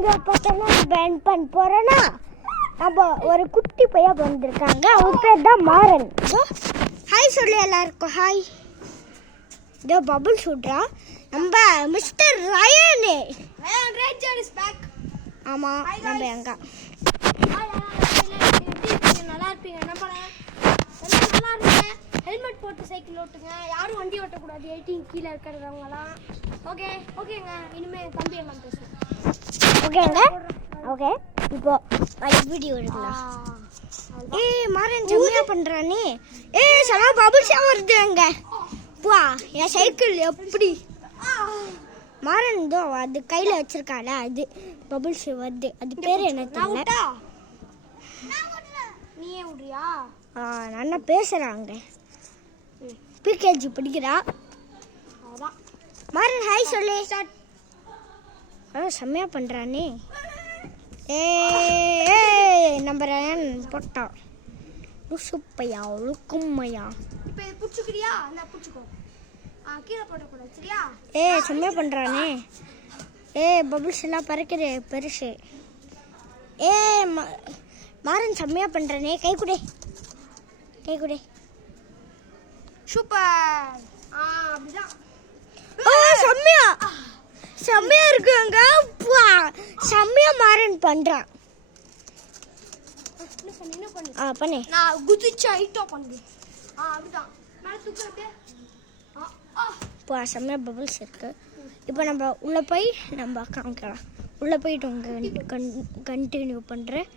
இங்கே பார்த்தோன்னா பேன் பண்ண போகிறோன்னா நம்ம ஒரு குட்டி பையன் வந்திருக்காங்க. அவர் பேர் தான் மாறன். ஹாய் சொல்லி எல்லாருக்கும் ஹாய். இதோ பபுள் ஷூட்ரா நம்ம மிஸ்டர் ரயனு. ஆமாம் நம்ம எங்க நல்லா இருப்பீங்க. என்ன பண்ண நல்லா இருங்க. ஹெல்மெட் போட்டு சைக்கிள் ஓட்டுங்க. யாரும் வண்டி ஓட்டக்கூடாது. 18 கீழே இருக்கிறவங்களாம். ஓகேங்க. இனிமேல் தம்பி எல்லாம் பேசுவேன். ஓகேங்க. ஓகே இப்போ வீடியோ எடுக்கலாம். மாறன் செம்மையா பண்றானே. செம பபுள்ஸா வருது அங்க. வா என் சைக்கிள் எப்படி மாறன் தோ அது கையில வச்சிருக்கால அது பபுள்ஸ் வருது. அது பேர் என்ன தெரியல. நீயே விடுறியா? நான் பேசுறாங்க. பிகேஜி படிக்கிறா. மாறன் ஹாய் சொல்லு. செம்மையா பண்றானே. நம்ம ரயன் போட்டான். லுசுப்பையா லுக்கும்மையா. இப்போ இது புடிச்சுக்கிறியா? நான் புடிச்சுக்கோ. கீழே போடக்கூடாது சரியா? செம்மையா பண்றானே. பபுள்ஸ் எல்லாம் பறக்குது பெருசு. மாறன் செம்மையா பண்றானே. கை குடே சூப்பர். அப்படிதான். செம்மையா இருக்குங்க. செம்மையா மாறன் பண்றான். பண்ணு. நான் குதிச்சு ஹைட்டா பண்ணுவேன். அப்படிதான். மேல தூக்குறது. செம்மையா பபுள்ஸ் இருக்கு. இப்போ நம்ம உள்ள போய் நம்ம காமிக்கலாம். உள்ள போயிட்டு உங்க கண்டினியூ பண்றேன்.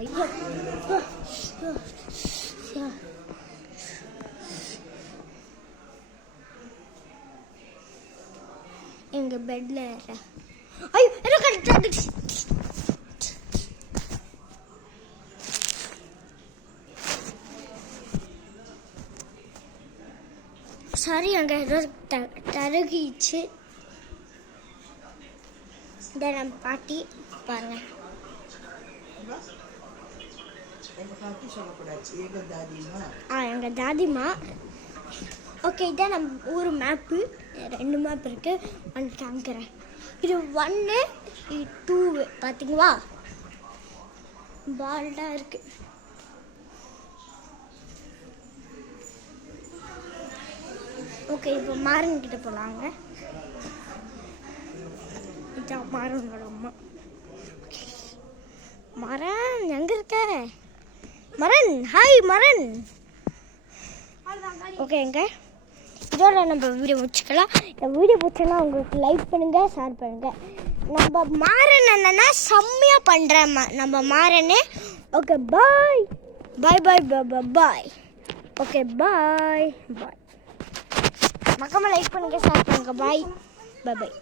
ஐயோ எங்க பெட்ல ஐயோ என்ன கரெக்ட். சாரி அங்க ஏதோ தருகிச்சு. இந்த நம்ம பாட்டி பாருங்க. எங்க தாதிமா. ஓகே இதான் நம்ம ஊர் மேப்பு. 2 மேப் இருக்கு. ஒன்று காமிக்கிறேன். இது 1 இது 2 பார்த்தீங்களா? பால்டா இருக்கு. ஓகே இப்போ மாறன் கிட்ட போகலாங்க. இதான் மாறனோட அம்மா. மரன் எங்க இருக்க? மரன் ஹாய் மரன். ஓகேங்க இதோட நம்ம வீடியோ முடிச்சுக்கலாம். இந்த வீடியோ பிடிச்சனா உங்களுக்கு லைக் பண்ணுங்க, ஷேர் பண்ணுங்க. நம்ம மாறன் என்னன்னா செம்மையா பண்றேன் நம்ம மாறனே. ஓகே பாய் பாய் பாய் பாய் பாய். ஓகே பாய் பாய். மறக்காம லைக் பண்ணுங்க, ஷேர் பண்ணுங்க. பாய் பாய் பாய்.